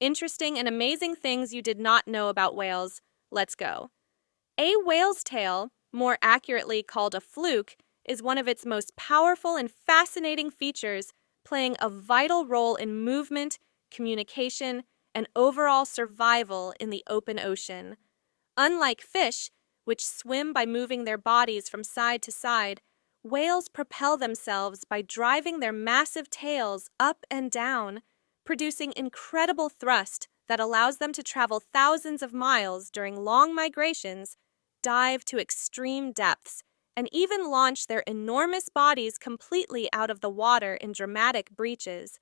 Interesting and amazing things you did not know about whales. Let's go. A whale's tail, more accurately called a fluke, is one of its most powerful and fascinating features, playing a vital role in movement, communication, and overall survival in the open ocean. Unlike fish, which swim by moving their bodies from side to side, whales propel themselves by driving their massive tails up and down, producing incredible thrust that allows them to travel thousands of miles during long migrations, dive to extreme depths, and even launch their enormous bodies completely out of the water in dramatic breaches.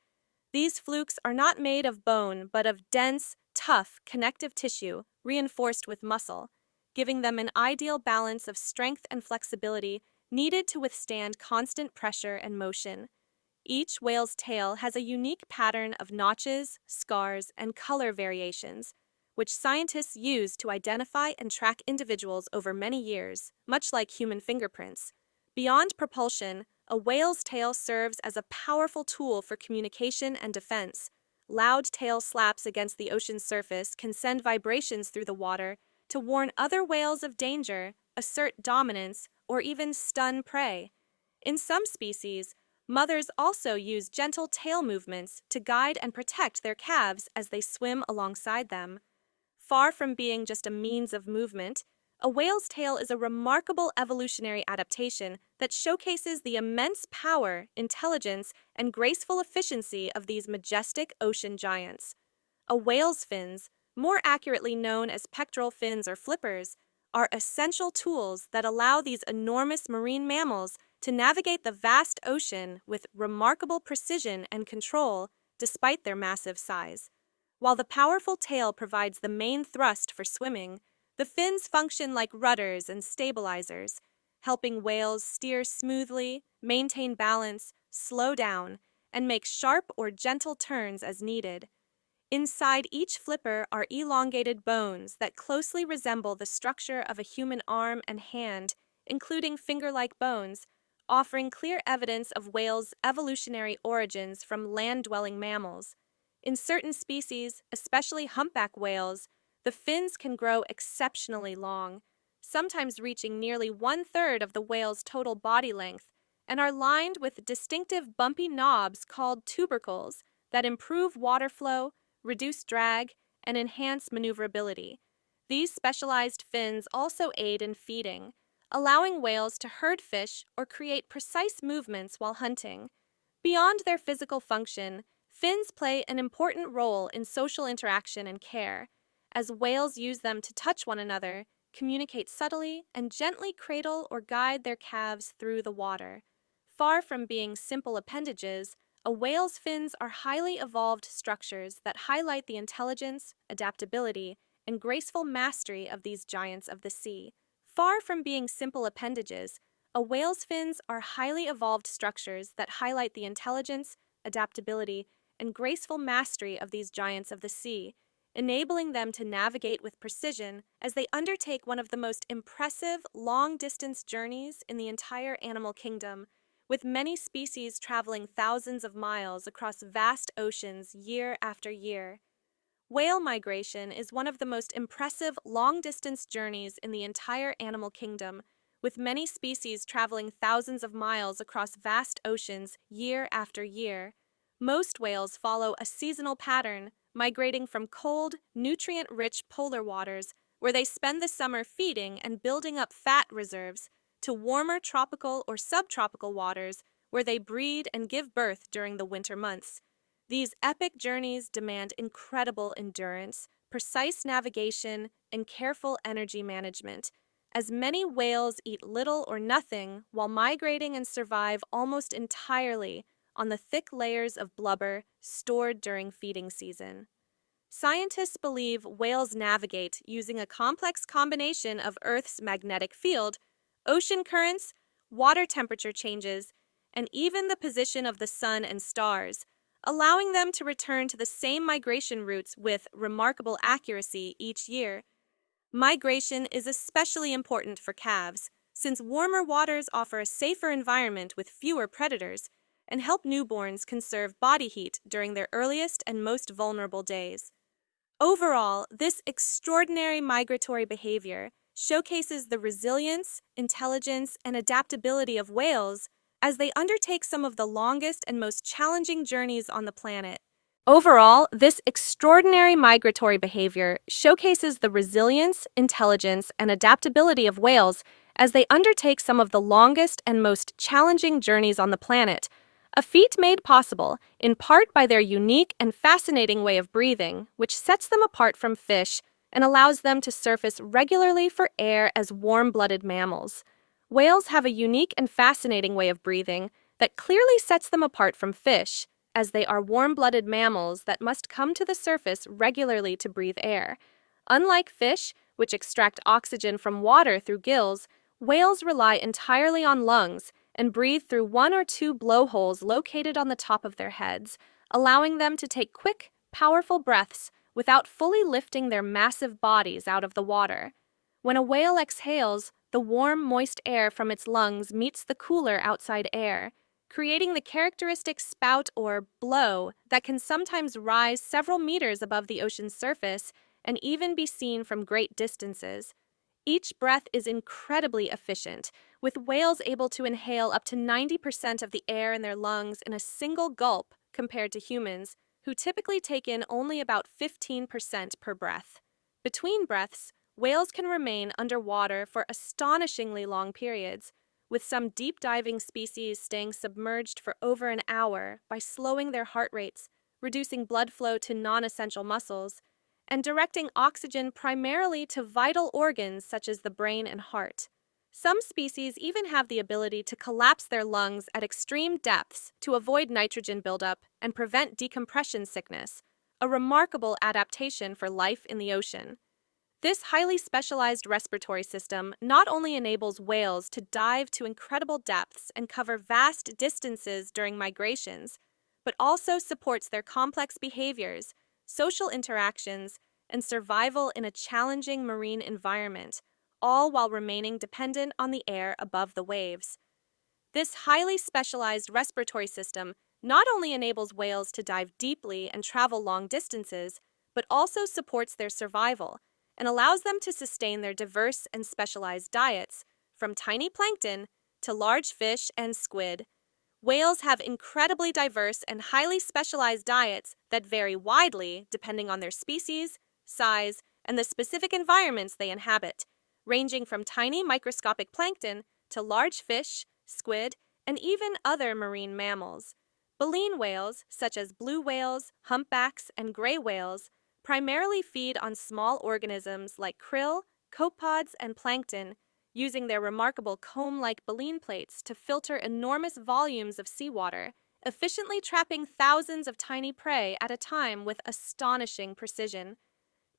These flukes are not made of bone, but of dense, tough, connective tissue reinforced with muscle, giving them an ideal balance of strength and flexibility needed to withstand constant pressure and motion. Each whale's tail has a unique pattern of notches, scars, and color variations, which scientists use to identify and track individuals over many years, much like human fingerprints. Beyond propulsion, a whale's tail serves as a powerful tool for communication and defense. Loud tail slaps against the ocean's surface can send vibrations through the water to warn other whales of danger, assert dominance, or even stun prey. In some species, mothers also use gentle tail movements to guide and protect their calves as they swim alongside them. Far from being just a means of movement, a whale's tail is a remarkable evolutionary adaptation that showcases the immense power, intelligence, and graceful efficiency of these majestic ocean giants. A whale's fins, more accurately known as pectoral fins or flippers, are essential tools that allow these enormous marine mammals to navigate the vast ocean with remarkable precision and control despite their massive size. While the powerful tail provides the main thrust for swimming, the fins function like rudders and stabilizers, helping whales steer smoothly, maintain balance, slow down, and make sharp or gentle turns as needed. Inside each flipper are elongated bones that closely resemble the structure of a human arm and hand, including finger-like bones, offering clear evidence of whales' evolutionary origins from land-dwelling mammals. In certain species, especially humpback whales, the fins can grow exceptionally long, sometimes reaching nearly one-third of the whale's total body length, and are lined with distinctive bumpy knobs called tubercles that improve water flow, reduce drag, and enhance maneuverability. These specialized fins also aid in feeding, allowing whales to herd fish or create precise movements while hunting. Beyond their physical function, fins play an important role in social interaction and care, as whales use them to touch one another, communicate subtly, and gently cradle or guide their calves through the water. Far from being simple appendages, a whale's fins are highly evolved structures that highlight the intelligence, adaptability, and graceful mastery of these giants of the sea. Far from being simple appendages, a whale's fins are highly evolved structures that highlight the intelligence, adaptability, and graceful mastery of these giants of the sea, enabling them to navigate with precision as they undertake one of the most impressive long-distance journeys in the entire animal kingdom, with many species traveling thousands of miles across vast oceans year after year. Whale migration is one of the most impressive long-distance journeys in the entire animal kingdom, with many species traveling thousands of miles across vast oceans year after year. Most whales follow a seasonal pattern, migrating from cold, nutrient-rich polar waters, where they spend the summer feeding and building up fat reserves, to warmer tropical or subtropical waters, where they breed and give birth during the winter months. These epic journeys demand incredible endurance, precise navigation, and careful energy management, as many whales eat little or nothing while migrating and survive almost entirely on the thick layers of blubber stored during feeding season. Scientists believe whales navigate using a complex combination of Earth's magnetic field, ocean currents, water temperature changes, and even the position of the sun and stars, allowing them to return to the same migration routes with remarkable accuracy each year. Migration is especially important for calves, since warmer waters offer a safer environment with fewer predators and help newborns conserve body heat during their earliest and most vulnerable days. Overall, this extraordinary migratory behavior showcases the resilience, intelligence, and adaptability of whales as they undertake some of the longest and most challenging journeys on the planet. Overall, this extraordinary migratory behavior showcases the resilience, intelligence, and adaptability of whales as they undertake some of the longest and most challenging journeys on the planet, a feat made possible in part by their unique and fascinating way of breathing, which sets them apart from fish and allows them to surface regularly for air as warm-blooded mammals. Whales have a unique and fascinating way of breathing that clearly sets them apart from fish, as they are warm-blooded mammals that must come to the surface regularly to breathe air. Unlike fish, which extract oxygen from water through gills, whales rely entirely on lungs and breathe through one or two blowholes located on the top of their heads, allowing them to take quick, powerful breaths without fully lifting their massive bodies out of the water. When a whale exhales, the warm, moist air from its lungs meets the cooler outside air, creating the characteristic spout or blow that can sometimes rise several meters above the ocean's surface and even be seen from great distances. Each breath is incredibly efficient, with whales able to inhale up to 90% of the air in their lungs in a single gulp compared to humans, who typically take in only about 15% per breath. Between breaths, whales can remain underwater for astonishingly long periods, with some deep diving species staying submerged for over an hour by slowing their heart rates, reducing blood flow to non-essential muscles, and directing oxygen primarily to vital organs such as the brain and heart. Some species even have the ability to collapse their lungs at extreme depths to avoid nitrogen buildup and prevent decompression sickness, a remarkable adaptation for life in the ocean. This highly specialized respiratory system not only enables whales to dive to incredible depths and cover vast distances during migrations, but also supports their complex behaviors, social interactions, and survival in a challenging marine environment, all while remaining dependent on the air above the waves. This highly specialized respiratory system not only enables whales to dive deeply and travel long distances, but also supports their survival and allows them to sustain their diverse and specialized diets, from tiny plankton to large fish and squid. Whales have incredibly diverse and highly specialized diets that vary widely depending on their species, size, and the specific environments they inhabit, ranging from tiny microscopic plankton to large fish, squid, and even other marine mammals. Baleen whales, such as blue whales, humpbacks, and gray whales, primarily feed on small organisms like krill, copepods, and plankton, using their remarkable comb-like baleen plates to filter enormous volumes of seawater, efficiently trapping thousands of tiny prey at a time with astonishing precision.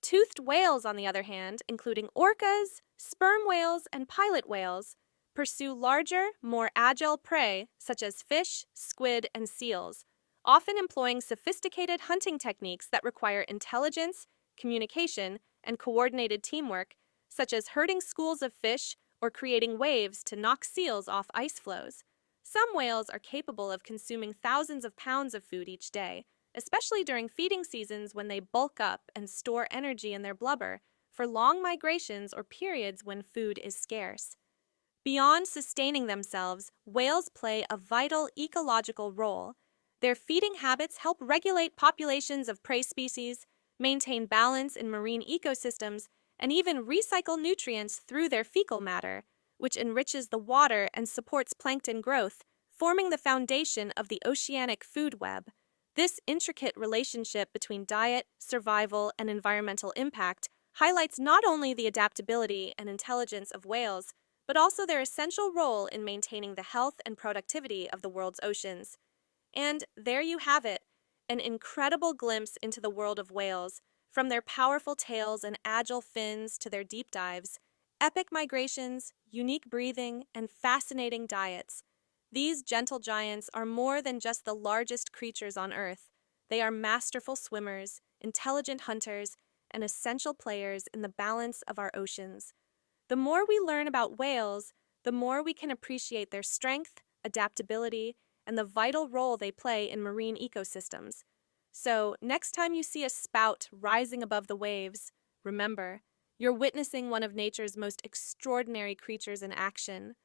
Toothed whales, on the other hand, including orcas, sperm whales, and pilot whales, pursue larger, more agile prey such as fish, squid, and seals, often employing sophisticated hunting techniques that require intelligence, communication, and coordinated teamwork, such as herding schools of fish or creating waves to knock seals off ice floes. Some whales are capable of consuming thousands of pounds of food each day, especially during feeding seasons when they bulk up and store energy in their blubber for long migrations or periods when food is scarce. Beyond sustaining themselves, whales play a vital ecological role. Their feeding habits help regulate populations of prey species, maintain balance in marine ecosystems, and even recycle nutrients through their fecal matter, which enriches the water and supports plankton growth, forming the foundation of the oceanic food web. This intricate relationship between diet, survival, and environmental impact highlights not only the adaptability and intelligence of whales, but also their essential role in maintaining the health and productivity of the world's oceans. And there you have it, an incredible glimpse into the world of whales, from their powerful tails and agile fins to their deep dives, epic migrations, unique breathing, and fascinating diets. These gentle giants are more than just the largest creatures on Earth. They are masterful swimmers, intelligent hunters, and essential players in the balance of our oceans. The more we learn about whales, the more we can appreciate their strength, adaptability, and the vital role they play in marine ecosystems. So, next time you see a spout rising above the waves, remember, you're witnessing one of nature's most extraordinary creatures in action.